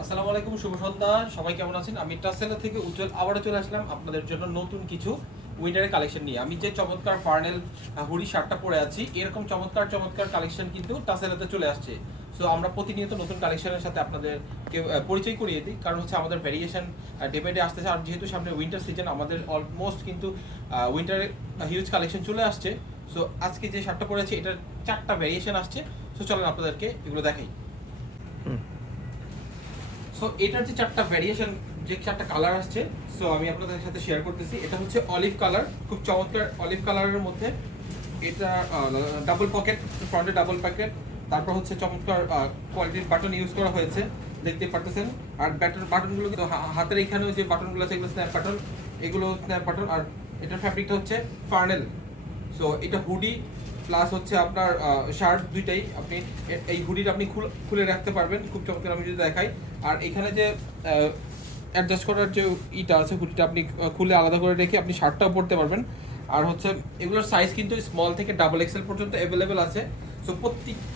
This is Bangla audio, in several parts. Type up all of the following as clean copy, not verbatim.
আসসালামু আলাইকুম, শুভ সন্ধ্যা। সবাই কেমন আছেন? আমি টাসেলা থেকে উজ্জ্বল আবারও চলে আসলাম আপনাদের জন্য নতুন কিছু উইন্টারের কালেকশন নিয়ে। আমি যে চমৎকার ফার্নেল হুডি শার্টটা পরে আছি, এরকম চমৎকার চমৎকার কালেকশন কিন্তু টাসেলাতে চলে আসছে। সো আমরা প্রতিনিয়ত নতুন কালেকশনের সাথে আপনাদেরকে পরিচয় করিয়ে দিই, কারণ হচ্ছে আমাদের ভ্যারিয়েশন ডে বাই ডে আসতেছে। আর যেহেতু সামনে উইন্টার সিজন, আমাদের অলমোস্ট কিন্তু উইন্টারে হিউজ কালেকশন চলে আসছে। সো আজকে যে শার্টটা পরে আছি, এটার 4টা ভ্যারিয়েশন আসছে। সো চলেন আপনাদেরকে এগুলো দেখাই। সো এটার যে 4টা ভ্যারিয়েশন, যে 4টা কালার আসছে, সো আমি আপনাদের সাথে শেয়ার করতেছি। এটা হচ্ছে অলিভ কালার, খুব চমৎকার অলিভ কালারের মধ্যে। এটা ডাবল পকেট, ফ্রন্টে ডাবল পকেট। তারপর হচ্ছে চমৎকার কোয়ালিটির বাটন ইউজ করা হয়েছে, দেখতে পারতেছেন। আর বাটনগুলো কিন্তু হাতের এখানেও যে বাটনগুলো আছে, এগুলো স্ন্যাপ বাটন, এগুলো স্ন্যাপ বাটন। আর এটার ফ্যাব্রিকটা হচ্ছে ফার্নেল। সো এটা হুডি প্লাস হচ্ছে আপনার শার্ট, দুইটাই আপনি এই হুডিটা আপনি খুলে রাখতে পারবেন, খুব চমৎকার। আমি যদি দেখাই, আর এখানে যে অ্যাডজাস্ট করার যে ইটা আছে, হুডিটা আপনি খুলে আলাদা করে রেখে আপনি শার্টটাও পরতে পারবেন। আর হচ্ছে এগুলোর সাইজ কিন্তু স্মল থেকে ডাবল এক্সেল পর্যন্ত অ্যাভেলেবেল আছে। সো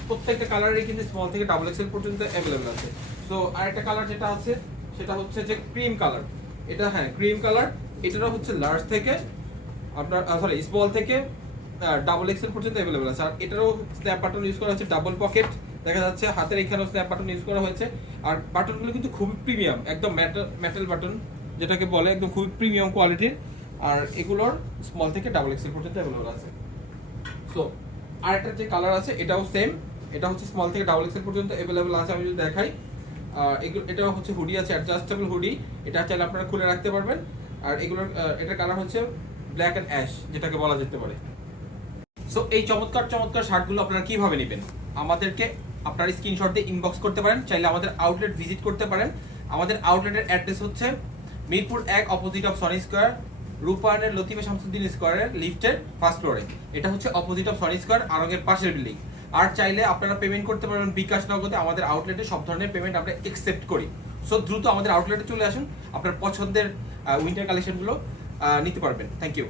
প্রত্যেকটা কালারেই কিন্তু স্মল থেকে ডাবল এক্সেল পর্যন্ত অ্যাভেলেবেল আছে। সো আরেকটা কালার যেটা আছে, সেটা হচ্ছে যে ক্রিম কালার। এটা হ্যাঁ, ক্রিম কালার। এটারও হচ্ছে লার্জ থেকে আপনার স্মল থেকে ডাবল এক্সেল পর্যন্ত অ্যাভেলেবেল আছে। আর এটারও স্ন্যাপ বাটন ইউজ করা হচ্ছে, ডাবল পকেট দেখা যাচ্ছে, হাতের এখানেও স্ন্যাপ বাটন ইউজ করা হয়েছে। আর বাটনগুলো কিন্তু খুবই প্রিমিয়াম, একদম মেটাল বাটন যেটাকে বলে, একদম খুবই প্রিমিয়াম কোয়ালিটির। আর এগুলোর স্মল থেকে ডাবল এক্সেল পর্যন্ত অ্যাভেলেবেল আছে। সো আরেকটা যে কালার আছে, এটাও সেম। এটা হচ্ছে স্মল থেকে ডাবল এক্সেল পর্যন্ত অ্যাভেলেবেল আছে। আমি যদি দেখাই, এটাও হচ্ছে হুডি আছে, অ্যাডজাস্টেবল হুডি। এটা চাইলে আপনারা খুলে রাখতে পারবেন। আর এগুলোর এটার কালার হচ্ছে ব্ল্যাক অ্যান্ড অ্যাশ, যেটাকে বলা যেতে পারে। সো এই চমৎকার চমৎকার শার্টগুলো আপনারা কিভাবে নেবেন? আমাদেরকে আপনারা স্ক্রিনশট দিয়ে ইনবক্স করতে পারেন, চাইলে আমাদের আউটলেট ভিজিট করতে পারেন। আমাদের আউটলেটের অ্যাড্রেস হচ্ছে Mirpur 1, opposite of Sony Square, রূপায়ণের লতিফা শামসুদ্দিন স্কয়ারের লিফটের ফার্স্ট ফ্লোরে। এটা হচ্ছে অপোজিট অফ সনি স্কয়ার, আরঙের পাশের বিল্ডিং। আর চাইলে আপনারা পেমেন্ট করতে পারবেন বিকাশ নগদে। আমাদের আউটলেটে সব ধরনের পেমেন্ট আমরা একসেপ্ট করি। সো দ্রুত আমাদের আউটলেটে চলে আসুন, আপনার পছন্দের উইন্টার কালেকশনগুলো নিতে পারবেন। Thank you.